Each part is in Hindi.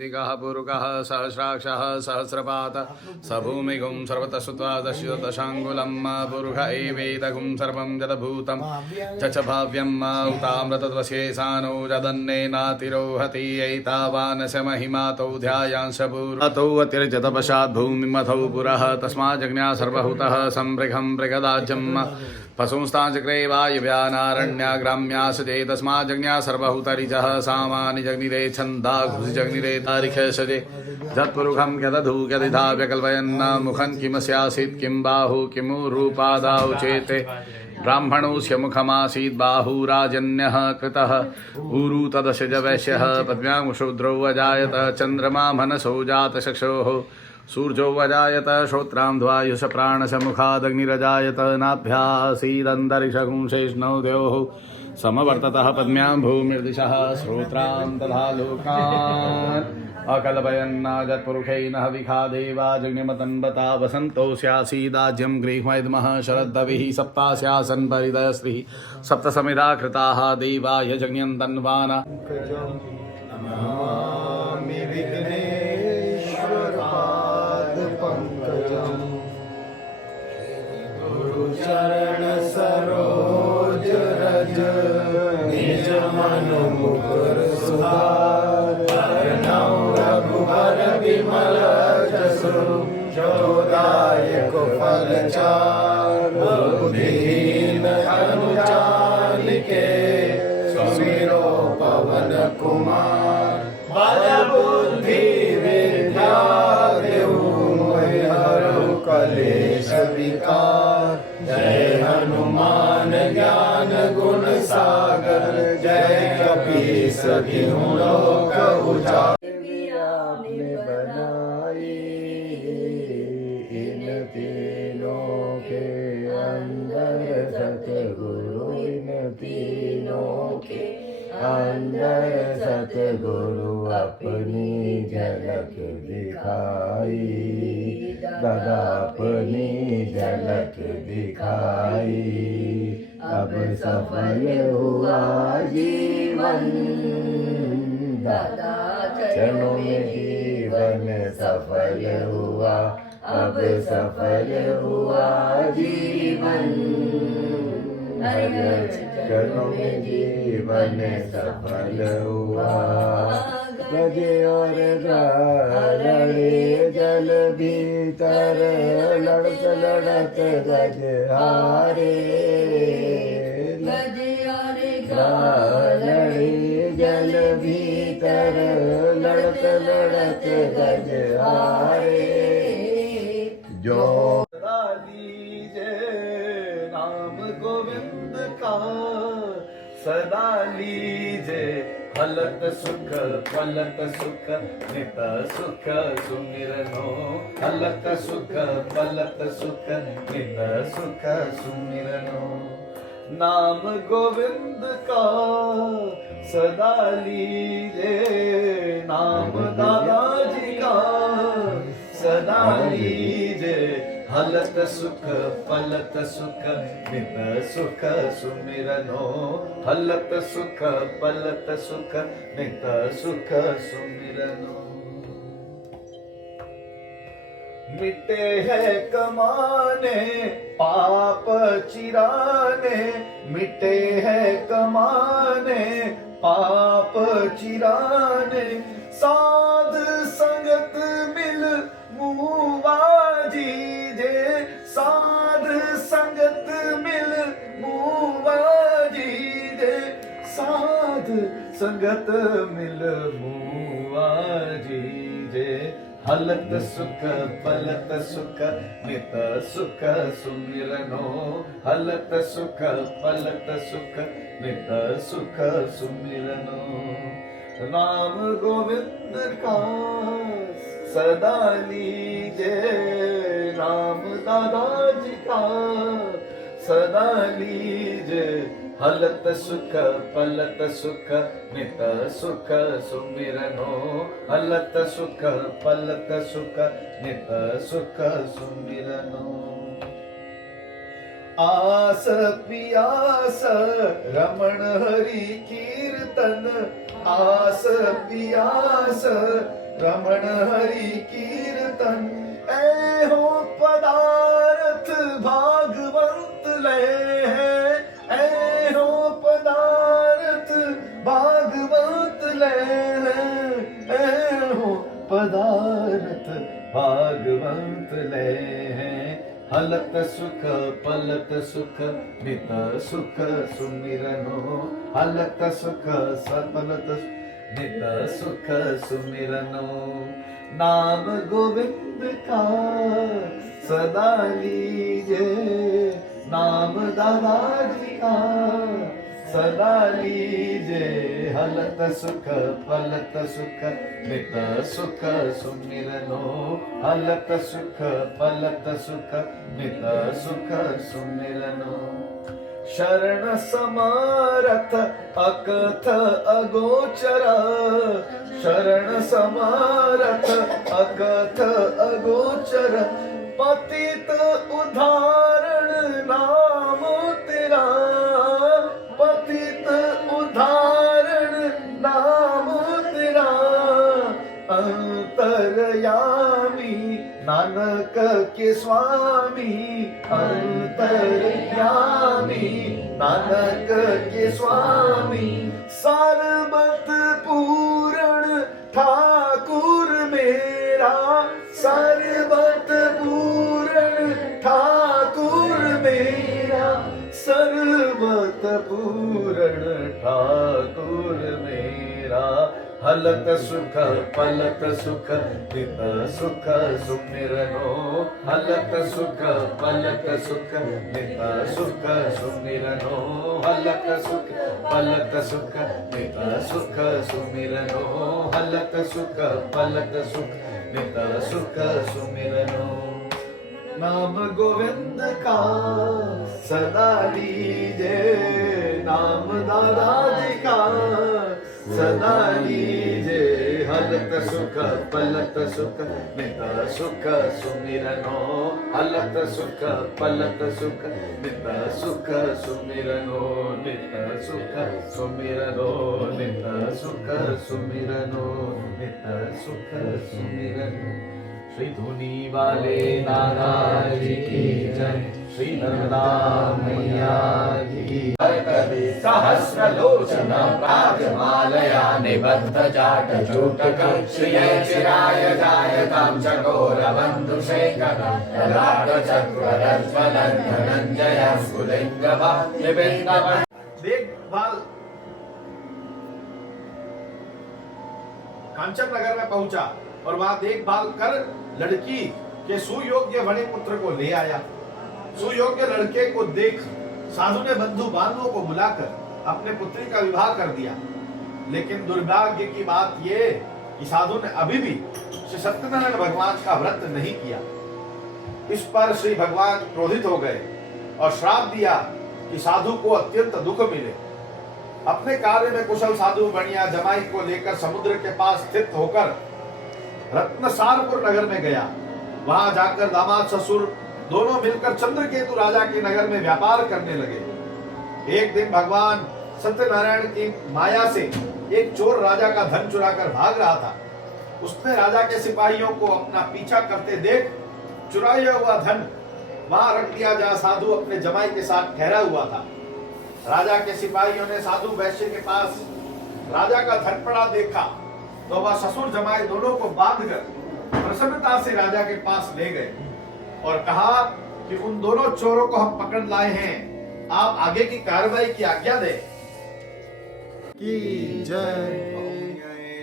दिगः पुरुकः सहस्राक्षः सहस्रपात स भूमिगुं सर्वतः श्रुत्वा दशशाङ्गुलं पुरुष एवेदगुं सर्वं जडभूतं च भाव्यं उतामृतद्वशेषानो जदन्नेनातिरोहति एतावान् स महिमातौ ध्यायांश पुरतौ अतिर्जतपशात् भूमिमथौ पुरः तस्माज्जज्ञा सर्वभूतः सम्पृगं मृगदाज्यं पशुंस्तांचक्रे वायव्यानारण्याग्राम्यासजे तस्माज्जज्ञा सर्वभूतरिजः सामानि जग्निरे छन्दा घुसि जग्निरे तारिखसजे जत्पुरुखं यदधू यदिधाव्य कल्पयन्न मुखं किमस्यासीत् किं बाहु किमु रूपादाौ चेते ब्राह्मणोऽस्य मुखमासीत् बाहुराजन्यः कृतः ऊरु तदशज वैश्यः पद्म्यां शूद्रौ अजायत चन्द्रमा मनसो जातचक्षोः सूर्यो अजायत श्रोत्रां द्वायुष प्राणश मुखादग्निरजायत नाभ्यासीदन्तरिक्षगुं शेष्णौ द्योः समवर्ततः पद्म्यां भूमिर्दिशः श्रोत्रां तथा लोकान् अकल्पयन्नाजत्पुरुषैः हविखा देवा जग्निमतन्वता वसन्तो स्यासीदाज्यं गृह्मैद्मः शरद्दविः सप्तास्यासन् परिदयस्त्रिः सप्तसमिधा कृताः देवा यजज्ञन्तन्वाना नमामि विघ्नेश्वरपादपङ्कजम् गुरुचरण सरोज रज निज मन मुकुर सुधार रघुवर विमल जसु जोदायक फलचार बुद्धिहीन अनुचालिके सुमिरो पवन कुमार बल बुद्धि विद्या देहु मोहि हरहु कलेश विकार जय हनुमान ज्ञान गुण सागर जय कपीस तिहु लोक उजागर आपने बनाई इन तीनों के अंदर सतगुरु इन तीनों के अंदर सतगुरु अपनी झलक दिखाई दादा अपनी झलक दिखाई अब सफल हुआ जीवन दादा चरणों में जीवन सफल हुआ अब सफल हुआ जीवन चरणों में जीवन सफल हुआ गजे और लड़े जल भीतर लड़त लड़त गज हारे गजे और लड़े जल भीतर लड़त लड़त गज हारे जो लीजे नाम गोविंद का सदा लीजे फलत सुख नित सुख सुमिरनो फलत सुख नित सुख सुमिरनो नाम गोविंद का सदा लीजे नाम दादाजी का सदा लीजे हलत सुख नित सुख सुमिरनो हलत सुख नित सुख सुमिरनो मिटे है कमाने पाप चिराने मिटे है कमाने पाप चिराने साध संगत मिल मुवाजी जे साध संगत मिल मुवाजी जे साध संगत मिल मुवाजी जे हलत सुख नित सुख सुमिरनो हलत सुख नित सुख सुमिरनो राम गोविंद का सदा लीजे राम दादाजी का सदा लीजे हलत सुख नित सुख सुमिरनो हलत सुख नित सुख सुमिरनो आस पियास रमण हरि कीर्तन आस पियास रमण हरि कीर्तन। ऐ हो पदार्थ भागवंत ले हैं, ऐ हो पदार्थ भागवंत ले हैं, ऐ हो पदार्थ भागवंत ले हैं। हलत सुख पलत सुख नित सुख सुमिरनो, हलत सुख सपलत नित सुख सुमिरनो। नाम गोविंद का सदा लीजे, नाम दादाजी का सदा लीजे। हलत सुख पलत सुख नित सुख सुमिरनो, हलत सुख पलत सुख नित सुख सुमिरनो। शरण समारथ अकथ अगोचर, शरण समारथ अकथ अगोचर। पतित उदाहरण नाम तेरा, पतित उदाहरण नाम तेरा। अंतरयामी नानक के स्वामी, अंतरयामी नानक के स्वामी। सर्वत पूर्ण ठाकुर मेरा, सर्वत पूर्ण ठाकुर मेरा, सर्वत पूर्ण ठाकुर मेरा। हलत सुख पलत सुख नित सुख सुमिरनो, हलत सुख पलत सुख नित सुख सुमिरनो, हलत सुख पलत सुख नित सुख सुमिरनो, हलत सुख पलत सुख नित सुख सुमिरनो। नाम गोविंद का सदा लीजे, नाम दादाजी का सदा लीजे। हलत सुख पलत सुख नित सुख सुमिरनो, हलत सुख पलत सुख नित सुख सुमिरनो, नित सुख सुमिरनो, नित सुख सुमिरनो, नित सुख सुमिरनो। श्री धुनी वाले दादाजी की जय, श्री नर्मदा मैया की जय। सहस्र लोचन प्राजमालया निबद्ध जाट चूटकं, श्रिये चिराय जायतां चकोर बंधु शेखर। ललाट चक्ररज्वलं धनंजयं स्फुलिंगं निबिंदं। देखभाल कांचन नगर में पहुंचा और वहां देखभाल कर लड़की के सुयोग्य वणि पुत्र को ले आया। सुयोग्य लड़के को देख साधु ने बंधु बांधवों को बुलाकर अपने पुत्री का विवाह कर दिया। लेकिन दुर्भाग्य की बात ये कि साधु ने अभी भी श्री सत्यनारायण भगवान का व्रत नहीं किया। इस पर श्री भगवान क्रोधित हो गए और श्राप दिया कि साधु को अत्यंत दुख मिले। अपने कार्य में कुशल साधु बनिया जमाई को लेकर समुद्र के पास स्थित होकर रत्नसारपुर नगर में गया। वहां जाकर दामाद ससुर दोनों मिलकर चंद्रकेतु राजा के नगर में व्यापार करने लगे। एक दिन भगवान सत्यनारायण की माया से एक चोर राजा का धन चुराकर भाग रहा था। उसने राजा के सिपाहियों को अपना पीछा करते देख चुराया हुआ धन वहां रख दिया जहां साधु अपने जमाई के साथ ठहरा हुआ था। राजा के सिपाहियों ने साधु वैश्य के पास राजा का धन पड़ा देखा तो वह ससुर जमाई दोनों को बांधकर प्रसन्नता से राजा के पास ले गए और कहा कि उन दोनों चोरों को हम पकड़ लाए हैं, आप आगे की कार्रवाई की आज्ञा दें। की जय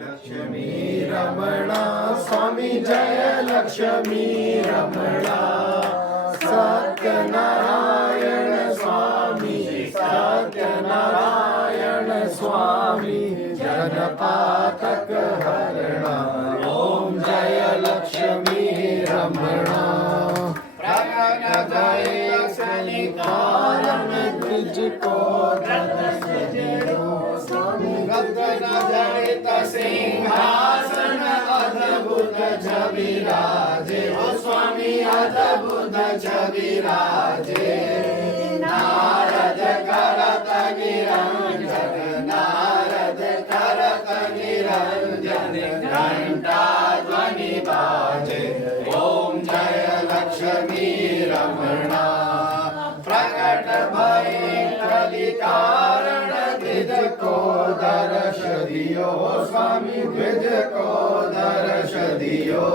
लक्ष्मी रमणा स्वामी, जय लक्ष्मी रमणा। सत्यनारायण स्वामी, सत्यनारायण स्वामी, जनपातक हरणा। ओम जय लक्ष्मी रमणा। प्राण जय सनिकारण द्विज को सिंहासन अद्भुत छविराजे, ओ स्वामी अद्भुत छविराजे। नारद करत निरंजन, नारद करत निरंजन। अंजन घंटा ध्वनि बाजे ओम जय लक्ष्मी रमणा प्रकट भई कलिकारण द्विज को दर्श दियो स्वामी द्विज को दर्श दियो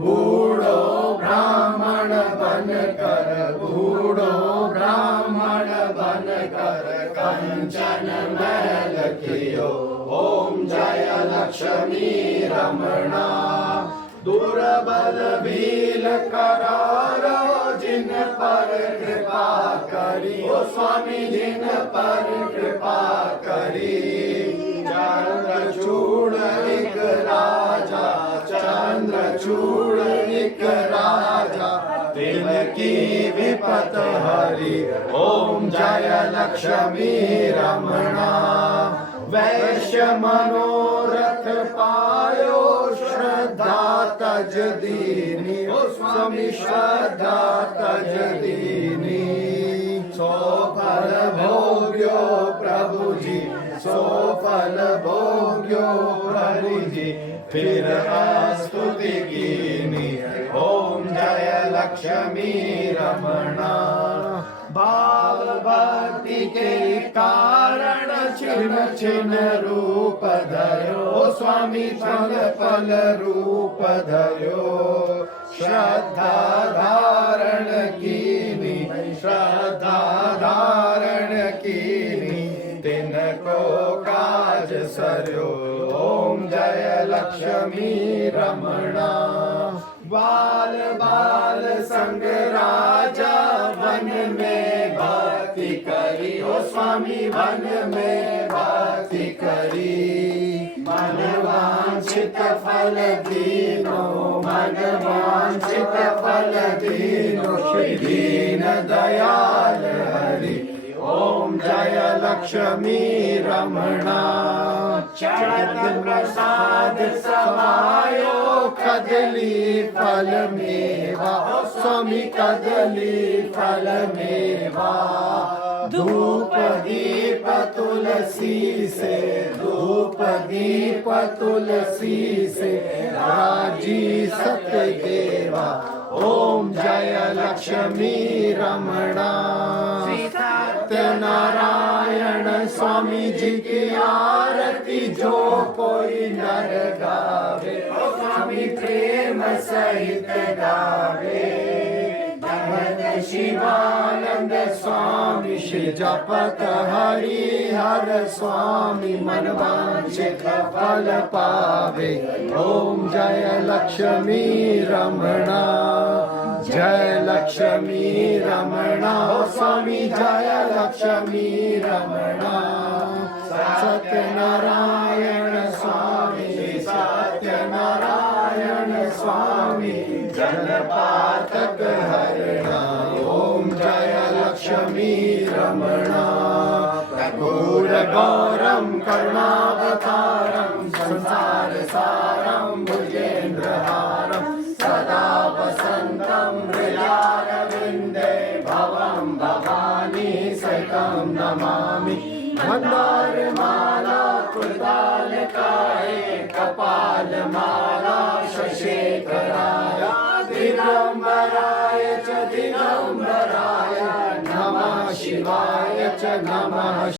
बूढ़ो ब्राह्मण बन कर बूढ़ो ब्राह्मण बन कर कंचन महल कियो ओम जय लक्ष्मी रमणा दुर्बल भील करारो जिन पर कृपा करी ओ स्वामी जिन पर कृपा करी चंद्रचूड़ एक राजा चंद्रचूड़ एक राजा दिन की विपत हरि ओम जय लक्ष्मी रमणा वैश्य मनोरथ पायो श्रद्धा तज दीनी ओ स्वामी श्रद्धा तज दीनी सो फल भोग्यो प्रभु जी सो फल भोग्यो प्रभु जी फिर स्तुति कीनी ओम जय लक्ष्मी रमणा भाव भक्ति के कारण छिन छिन रूप धरो स्वामी फल फल रूप धरो श्रद्धा धारण कीनी श्रद्धा धारण कीनी तिनको काज सर्यो ओम जय लक्ष्मी रमणा बाल बाल संग राजा वन में भक्ति करी ओ स्वामी वन में भक्ति करी मन वांछित फल दीनो मन वांछित फल दीनो श्री दीन दयाल हरि ओम जय लक्ष्मी रमणा चरण प्रसाद समायो कदली फल मेवा स्वामी कदली फल मेवा धूप दीप तुलसी से धूप दीप तुलसी से राजी सत्य देवा ओम जय लक्ष्मी रमणा सत्यनारायण स्वामी जी की आरती जो कोई नर गावे स्वामी प्रेम सहित गावे भगत शिवानंद स्वामी श्री जपत हरि हर स्वामी मन वांछित फल पावे ओम जय लक्ष्मी रमणा जय लक्ष्मी रमणा स्वामी जय लक्ष्मी रमणा सत्यनारायण स्वामी सत्यनारायण स्वामी जन पातक हरणा ओम जय लक्ष्मी रमणा कर्पूर गौरम करुणावतारम संसार सारम भुजेन्द्रहारम सदा वसन्तं हृदयारविन्दे भवं भवानी सहितं नमामि मन्दारमाला कृतालकाये कपालमाला शशेखराय दिगम्बराय च दिगम्बराय नमः शिवाय च नमः